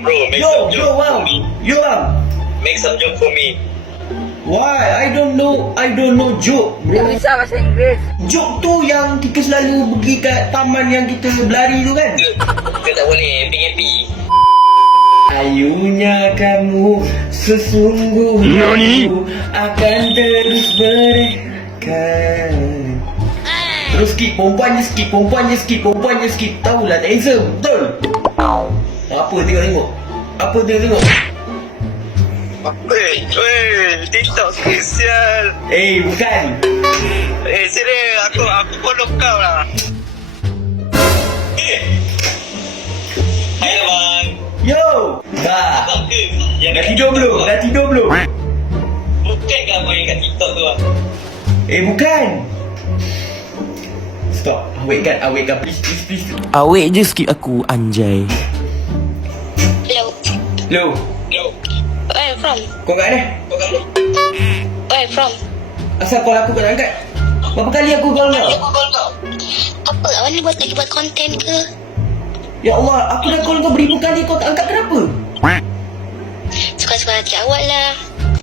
bro, make Yo, some yo, joke for bang. me. Yo, bang. Make some joke for me. Why? I don't know joke, Dia bro. bisa bahasa Inggeris. Joke tu yang kita selalu pergi kat taman yang kita berlari tu kan? Dia tak boleh, happy-happy. Ayunya kamu sesungguhnya aku akan terus berekan. Terus skip, perempuan je skip, perempuan je skip, perempuan je skip. Tahulah tak handsome, betul? Apa tengok-tengok? Apa tengok-tengok? Weh, TikTok spesial. Bukan. Serius, aku follow kau lah. Hai abang. Yo! Dah. Abang ke? Yang Dah kat tidur TikTok belum? tu? Dah tidur belum? Bukan ke abang yang kat TikTok tu lah? Bukan. Stop. Awetkan. Please. Awek je skip aku, anjay. Hello. Hello. Hello. Where you from? Kau kat mana? Where you from? Asal call aku kau tak angkat? Berapa kali aku call kau? Apa? Awak ni lagi buat konten ke? Ya Allah, aku dah call kau beribu kali kau tak angkat, kenapa? Suka-suka hati awak lah.